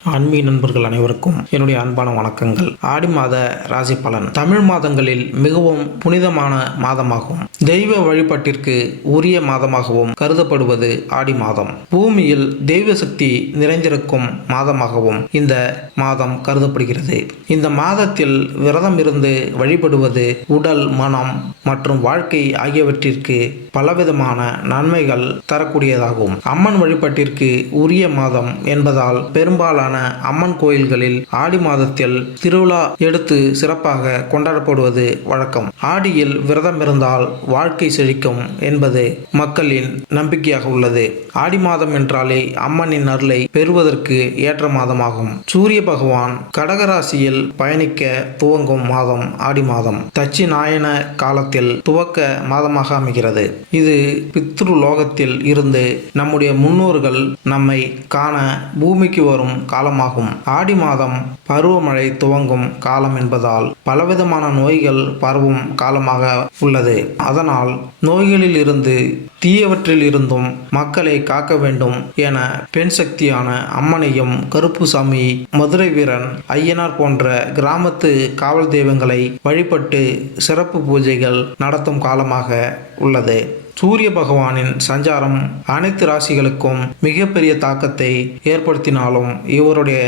ஆன்மீக நண்பர்கள் அனைவருக்கும் என்னுடைய அன்பான வணக்கங்கள். ஆடி மாத ராசி பலன் தமிழ் மாதங்களில் மிகவும் புனிதமான மாதமாகும். தெய்வ வழிபாட்டிற்கு உரிய மாதமாகவும் கருதப்படுவது ஆடி மாதம். பூமியில் தெய்வ சக்தி நிறைந்திருக்கும் மாதமாகவும் இந்த மாதம் கருதப்படுகிறது. இந்த மாதத்தில் விரதம் இருந்து வழிபடுவது உடல், மனம் மற்றும் வாழ்க்கை ஆகியவற்றிற்கு பலவிதமான நன்மைகள் தரக்கூடியதாகும். அம்மன் வழிபாட்டிற்கு உரிய மாதம் என்பதால் பெரும்பாலான அம்மன் கோயில்களில் ஆடி மாதத்தில் திருவிழா எடுத்து சிறப்பாக கொண்டாடப்படுவது வழக்கம். ஆடியில் விரதம் இருந்தால் வாழ்க்கை செழிக்கும் என்பது மக்களின் நம்பிக்கையாக உள்ளது. ஆடி மாதம் என்றாலே அம்மனின் அருளை பெறுவதற்கு ஏற்ற மாதமாகும். சூரிய பகவான் கடகராசியில் பயணிக்க துவங்கும் மாதம் ஆடி மாதம். தட்சிணாயன காலத்தில் துவக்க மாதமாக அமைகிறது. இது பித்ரு லோகத்தில் இருந்து நம்முடைய முன்னோர்கள் நம்மை காண பூமிக்கு வரும் காலமாகும். ஆடி மாதம் பருவமழை துவங்கும் காலம் என்பதால் பலவிதமான நோய்கள் பரவும் காலமாக உள்ளது. அதனால் நோய்களில் இருந்து தீயவற்றில் இருந்தும் மக்களை காக்க வேண்டும் என பெண் சக்தியான அம்மனையும், கருப்புசாமி, மதுரை வீரன், ஐயனார் போன்ற கிராமத்து காவல் தெய்வங்களை வழிபட்டு சிறப்பு பூஜைகள் நடத்தும் காலமாக உள்ளது. சூரிய பகவானின் சஞ்சாரம் அனைத்து ராசிகளுக்கும் மிகப்பெரிய தாக்கத்தை ஏற்படுத்தினாலும் இவருடைய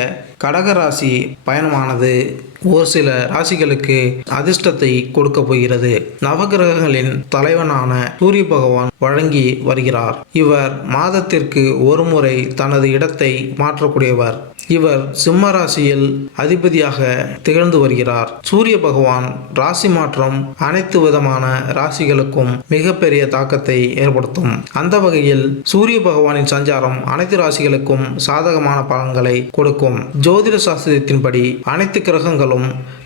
கடகராசி பயணமானது ஒரு சில ராசிகளுக்கு அதிர்ஷ்டத்தை கொடுக்க போகிறது. நவகிரகங்களின் தலைவனான சூரிய பகவான் வழங்கி வருகிறார். இவர் மாதத்திற்கு ஒரு முறை தனது இடத்தை மாற்றக்கூடியவர். இவர் சிம்ம ராசியில் அதிபதியாக திகழ்ந்து வருகிறார். சூரிய பகவான் ராசி மாற்றம் அனைத்து விதமான ராசிகளுக்கும் மிகப்பெரிய தாக்கத்தை ஏற்படுத்தும். அந்த வகையில் சூரிய பகவானின் சஞ்சாரம் அனைத்து ராசிகளுக்கும் சாதகமான பலன்களை கொடுக்கும். ஜோதிட சாஸ்திரத்தின்படி அனைத்து கிரகங்களும்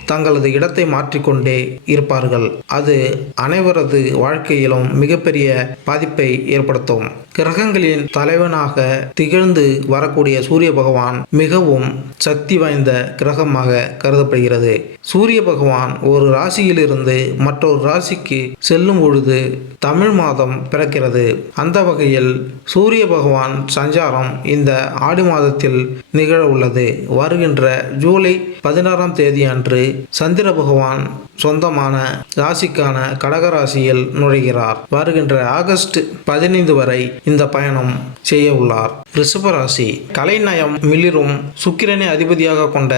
தங்களது இடத்தை மாற்றிக்கொண்டே இருப்பார்கள். அது அனைவரது வாழ்க்கையிலும் மிகப்பெரிய பாதிப்பை ஏற்படுத்தும். கிரகங்களின் தலைவனாக திகழ்ந்து வரக்கூடிய சூரிய பகவான் மிகவும் சக்தி வாய்ந்த கிரகமாக கருதப்படுகிறது. சூரிய பகவான் ஒரு ராசியிலிருந்து மற்றொரு ராசிக்கு செல்லும் பொழுது தமிழ் மாதம் பிறக்கிறது. அந்த வகையில் சூரிய பகவான் சஞ்சாரம் இந்த ஆடி மாதத்தில் நிகழ உள்ளது. வருகின்ற ஜூலை 16ஆம் தேதி அன்று சந்திர பகவான் சொந்தமான ராசிக்கான கடகராசியில் நுழைகிறார். வருகின்ற ஆகஸ்ட் 15 வரை இந்த பயணம் செய்ய உள்ளார். ரிஷபராசி கலைநயம் மிளிரும் சுக்கிரனை அதிபதியாக கொண்ட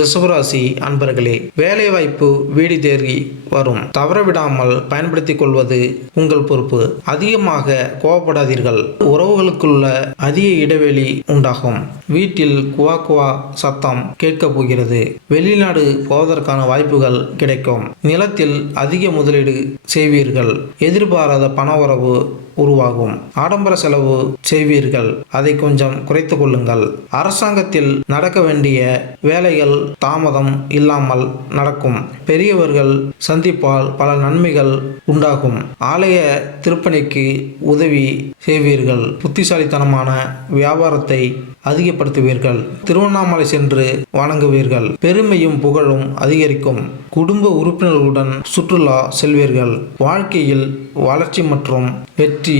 ரிஷபராசி அன்பர்களே, வேலை வாய்ப்பு வீடு தேடி வரும். தவறவிடாமல் பயன்படுத்திக் கொள்வது உங்கள் பொறுப்பு. அதிகமாக கோபப்படாதீர்கள். உறவுகளுக்குள்ள அதிக இடைவெளி உண்டாகும். வீட்டில் குவா குவா சத்தம் கேட்கப் போகிறது. வெளிநாடு போவதற்கான வாய்ப்புகள் கிடைக்கும். நிலத்தில் அதிக முதலீடு செய்வீர்கள். எதிர்பாராத பண வரவு உருவாகும். ஆடம்பர செலவு செய்வீர்கள். அதை கொஞ்சம் குறைத்து கொள்ளுங்கள். அரசாங்கத்தில் நடக்க வேண்டிய வேலைகள் தாமதம் இல்லாமல் நடக்கும். பெரியவர்கள் சந்திப்பால் பல நன்மைகள் உண்டாகும். ஆலய திருப்பணிக்கு உதவி செய்வீர்கள். புத்திசாலித்தனமான வியாபாரத்தை அதிகப்படுத்துவீர்கள். திருவண்ணாமலை சென்று வணங்குவீர்கள். பெருமையும் புகழும் அதிகரிக்கும். குடும்ப உறுப்பினர்களுடன் சுற்றுலா செல்வீர்கள். வாழ்க்கையில் வளர்ச்சி மற்றும் வெற்றி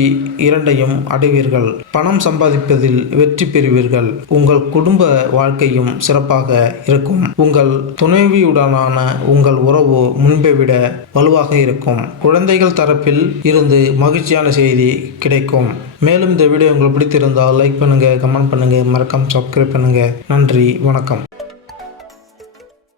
இரண்டையும் அடைவீர்கள். பணம் சம்பாதிப்பதில் வெற்றி பெறுவீர்கள். உங்கள் குடும்ப வாழ்க்கையும் சிறப்பாக இருக்கும். உங்கள் துணைவியுடனான உங்கள் உறவு முன்பை விட வலுவாக இருக்கும். குழந்தைகள் தரப்பில் இருந்து மகிழ்ச்சியான செய்தி கிடைக்கும். மேலும் இந்த வீடியோ உங்களுக்கு பிடித்திருந்தால் லைக் பண்ணுங்க, கமெண்ட் பண்ணுங்க, மறக்காம சப்ஸ்கிரைப் பண்ணுங்க. நன்றி, வணக்கம்.